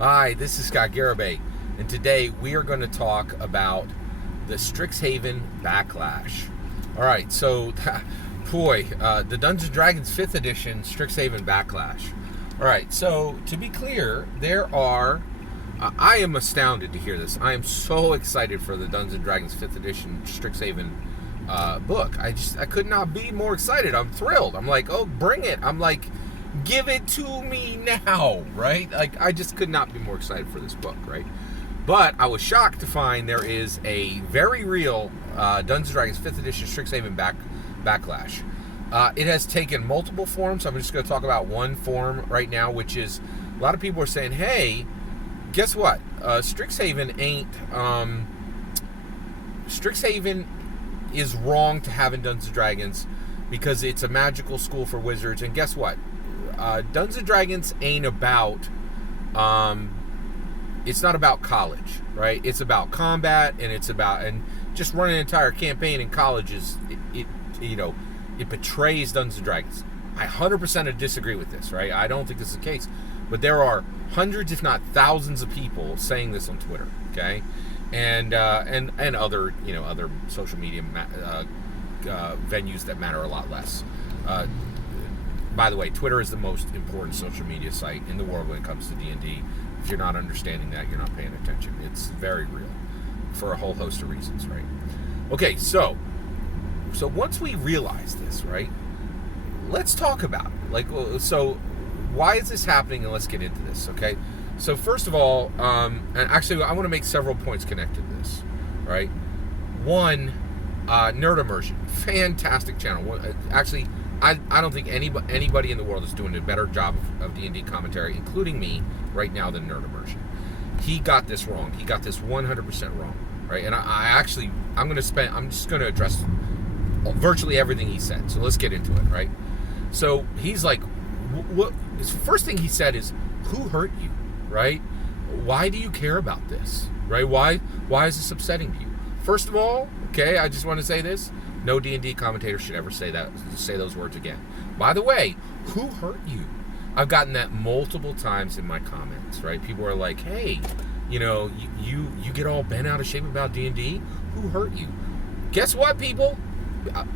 Hi, this is Scott Garibay, and today we are going to talk about the Strixhaven Backlash. All right, so, the Dungeons & Dragons 5th edition Strixhaven Backlash. All right, so to be clear, there are... I am astounded to hear this. I am so excited for the Dungeons & Dragons 5th edition Strixhaven book. I could not be more excited. I'm thrilled. I'm like, oh, bring it. I'm like... give it to me now, right? Like, I just could not be more excited for this book, right? But I was shocked to find there is a very real Dungeons & Dragons 5th edition Strixhaven Backlash. It has taken multiple forms. I'm just going to talk about one form right now, which is a lot of people are saying, hey, guess what? Strixhaven is wrong to have in Dungeons & Dragons because it's a magical school for wizards. And guess what? Dungeons & Dragons ain't about, it's not about college, right? It's about combat, and and just running an entire campaign in college it betrays Dungeons & Dragons. I 100% disagree with this, right? I don't think this is the case, but there are hundreds, if not thousands, of people saying this on Twitter, okay, and other other social media venues that matter a lot less. By the way, Twitter is the most important social media site in the world when it comes to D&D. If you're not understanding that, you're not paying attention. It's very real for a whole host of reasons, right? Okay, so once we realize this, right, let's talk about it. Like, so why is this happening? And let's get into this, okay? So first of all, and actually I want to make several points connected to this, right? One, Nerd Immersion, fantastic channel. Actually, I don't think anybody in the world is doing a better job of D&D commentary, including me, right now than Nerd Immersion. He got this wrong. He got this 100% wrong, right? And I'm just going to address virtually everything he said. So let's get into it, right? So he's like, what? His first thing he said is, who hurt you, right? Why do you care about this, right? Why is this upsetting to you? First of all, okay, I just want to say this. No D&D commentator should ever say those words again. By the way, who hurt you? I've gotten that multiple times in my comments, right? People are like, hey, you get all bent out of shape about D&D. Who hurt you? Guess what, people?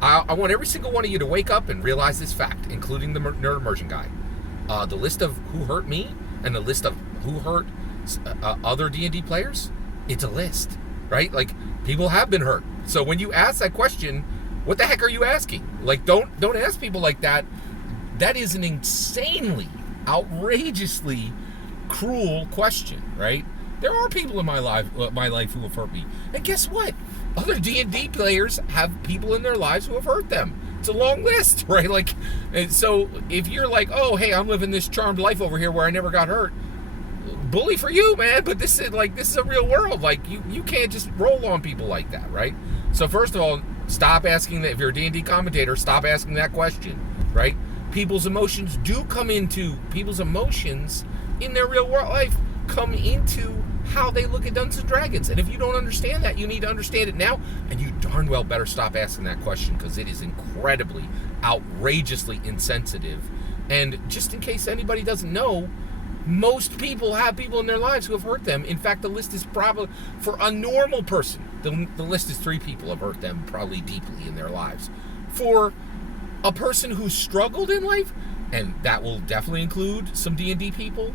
I want every single one of you to wake up and realize this fact, including the Nerd Immersion guy. The list of who hurt me and the list of who hurt other D&D players, it's a list, right? Like, people have been hurt. So when you ask that question, what the heck are you asking? Like, don't ask people like that. That is an insanely, outrageously cruel question, right? There are people in my life who have hurt me. And guess what? Other D&D players have people in their lives who have hurt them. It's a long list, right? Like, and so if you're like, oh, hey, I'm living this charmed life over here where I never got hurt, bully for you, man. But this is a real world. Like, you can't just roll on people like that, right? So first of all, stop asking that. If you're a D&D commentator, stop asking that question, right? People's emotions in their real world life come into how they look at Dungeons & Dragons. And if you don't understand that, you need to understand it now. And you darn well better stop asking that question, because it is incredibly, outrageously insensitive. And just in case anybody doesn't know, most people have people in their lives who have hurt them. In fact, the list is probably, for a normal person, the list is 3 people have hurt them probably deeply in their lives. For a person who's struggled in life, and that will definitely include some D&D people,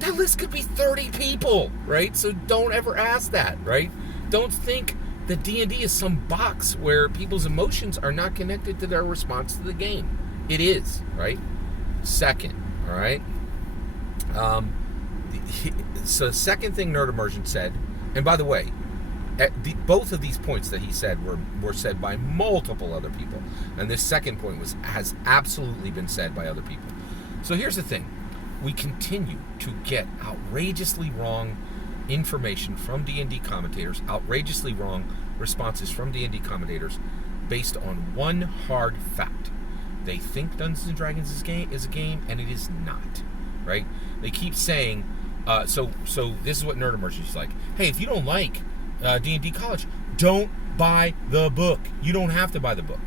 that list could be 30 people, right? So don't ever ask that, right? Don't think that D&D is some box where people's emotions are not connected to their response to the game. It is, right? Second, all right? So the second thing Nerd Immersion said, and by the way, both of these points that he said were said by multiple other people, and this second point has absolutely been said by other people. So here's the thing: we continue to get outrageously wrong information from D&D commentators, outrageously wrong responses from D&D commentators, based on one hard fact: they think Dungeons & Dragons is a game, and it is not. Right? They keep saying, so this is what Nerd Immersion is like. Hey, if you don't like D&D College, don't buy the book. You don't have to buy the book.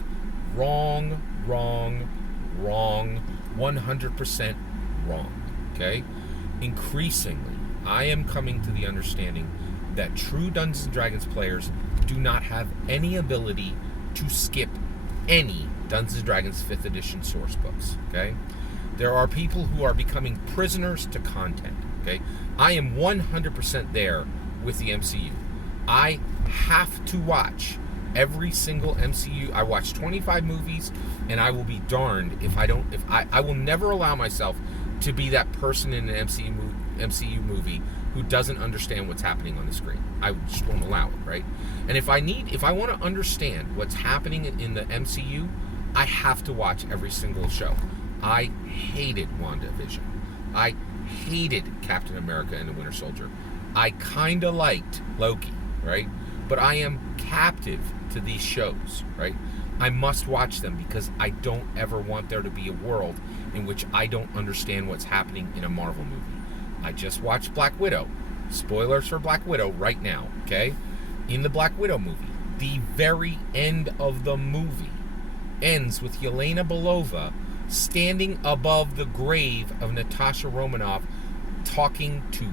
Wrong. 100% wrong. Okay? Increasingly, I am coming to the understanding that true Dungeons and Dragons players do not have any ability to skip any Dungeons and Dragons 5th edition source books, okay? There are people who are becoming prisoners to content, okay? I am 100% there with the MCU. I have to watch every single MCU. I watch 25 movies, and I will be darned if I will never allow myself to be that person in an MCU movie who doesn't understand what's happening on the screen. I just won't allow it, right? And if I want to understand what's happening in the MCU, I have to watch every single show. I hated WandaVision. I hated Captain America and the Winter Soldier. I kind of liked Loki, right? But I am captive to these shows, right? I must watch them because I don't ever want there to be a world in which I don't understand what's happening in a Marvel movie. I just watched Black Widow. Spoilers for Black Widow right now, okay? In the Black Widow movie, the very end of the movie ends with Yelena Belova standing above the grave of Natasha Romanoff talking to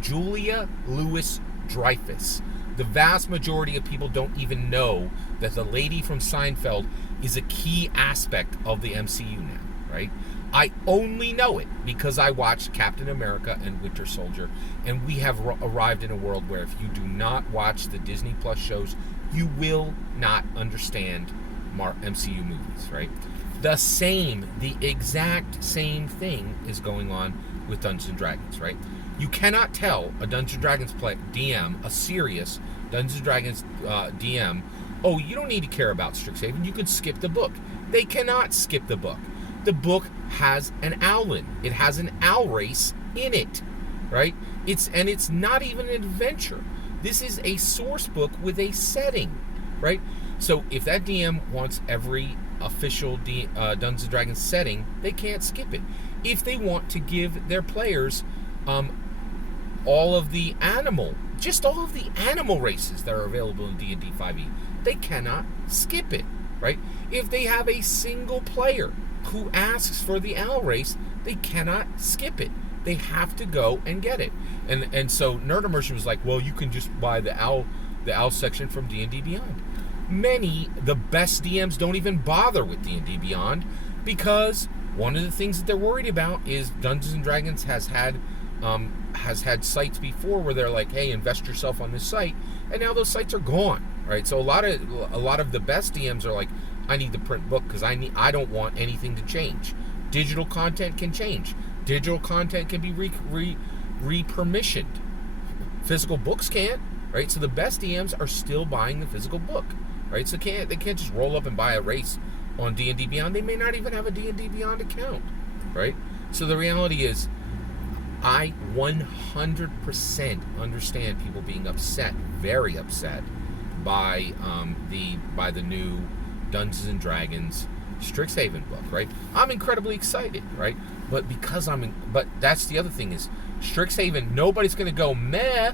Julia Louis-Dreyfus. The vast majority of people don't even know that the lady from Seinfeld is a key aspect of the MCU now, right? I only know it because I watched Captain America and Winter Soldier, and we have arrived in a world where if you do not watch the Disney Plus shows, you will not understand MCU movies, right? The exact same thing is going on with Dungeons & Dragons, right? You cannot tell a Dungeons & Dragons DM, a serious Dungeons & Dragons DM, oh, you don't need to care about Strixhaven, you can skip the book. They cannot skip the book. The book has an owlin. It has an owl race in it, right? It's not even an adventure. This is a source book with a setting, right? So if that DM wants every official Dungeons & Dragons setting, they can't skip it. If they want to give their players all of the animal races that are available in D&D 5e, they cannot skip it, right? If they have a single player who asks for the owl race, they cannot skip it. They have to go and get it. And so Nerd Immersion was like, well, you can just buy the owl section from D&D Beyond. The best DMs don't even bother with D&D Beyond because one of the things that they're worried about is Dungeons & Dragons has had sites before where they're like, hey, invest yourself on this site, and now those sites are gone, right? So a lot of the best DMs are like, I need the print book because I don't want anything to change. Digital content can change. Digital content can be re-permissioned. Physical books can't, right? So the best DMs are still buying the physical book, right? So they can't just roll up and buy a race on D&D Beyond. They may not even have a D&D Beyond account, right? So the reality is, I 100% understand people being upset, very upset, by the new Dungeons and Dragons Strixhaven book, right? I'm incredibly excited, right? But but that's the other thing is Strixhaven, nobody's going to go meh,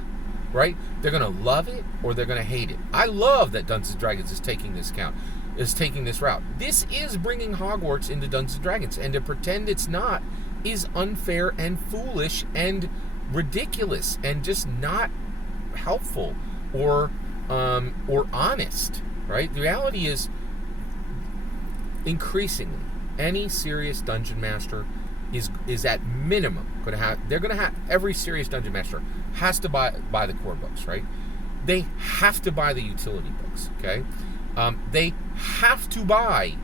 right? They're going to love it or they're going to hate it. I love that Dungeons and Dragons is taking this route. This is bringing Hogwarts into Dungeons and Dragons, and to pretend it's not is unfair and foolish and ridiculous and just not helpful or honest, right? The reality is, increasingly, any serious dungeon master is at minimum going to have every serious dungeon master has to buy the core books, right? They have to buy the utility books, okay? They have to buy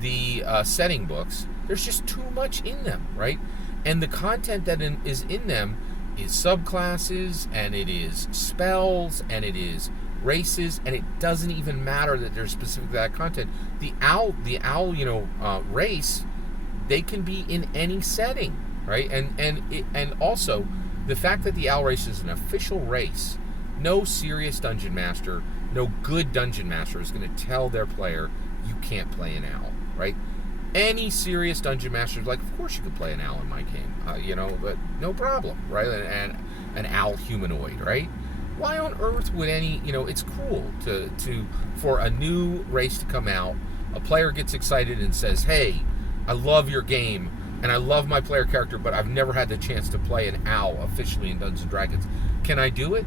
the setting books. There's just too much in them, right? And the content that is in them is subclasses, and it is spells, and it is races, and it doesn't even matter that there's specific that content. The owl, race, they can be in any setting, right? And also the fact that the owl race is an official race, no serious dungeon master, no good dungeon master is going to tell their player you can't play an owl, right? Any serious dungeon master is like, of course you can play an owl in my game, but no problem, right? And an owl humanoid, right? Why on earth would it's cruel for a new race to come out, a player gets excited and says, hey, I love your game, and I love my player character, but I've never had the chance to play an owl officially in Dungeons and Dragons. Can I do it?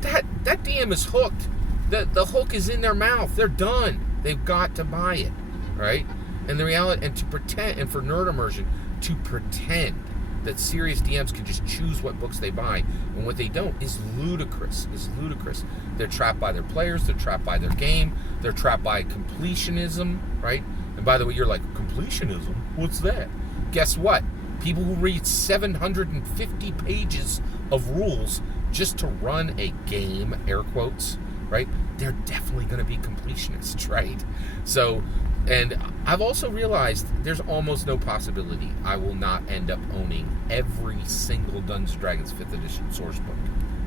That DM is hooked. The hook is in their mouth. They're done. They've got to buy it, right? And the reality, and to pretend, and for nerd immersion, to pretend that serious DMs can just choose what books they buy and what they don't is ludicrous. Is ludicrous. They're trapped by their players. They're trapped by their game. They're trapped by completionism, right? And by the way, you're like, completionism? What's that? Guess what? People who read 750 pages of rules just to run a game, air quotes, right? They're definitely going to be completionists, right? So, and I've also realized there's almost no possibility I will not end up owning every single Dungeons & Dragons 5th edition source book,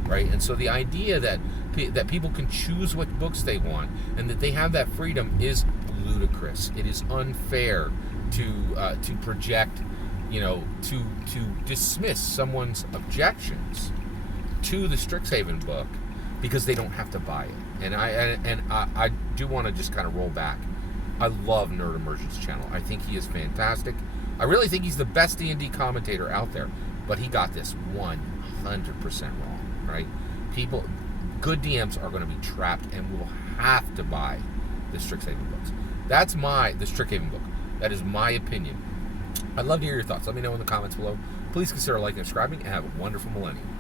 right? And so the idea that people can choose what books they want and that they have that freedom is ludicrous. It is unfair to project, to dismiss someone's objections to the Strixhaven book because they don't have to buy it. And I do want to just kind of roll back. I love Nerd Immersion's channel. I think he is fantastic. I really think he's the best D&D commentator out there, but he got this 100% wrong, right? Good DMs are going to be trapped and will have to buy the Strixhaven books. That's the Strixhaven book. That is my opinion. I'd love to hear your thoughts. Let me know in the comments below. Please consider liking and subscribing, and have a wonderful millennium.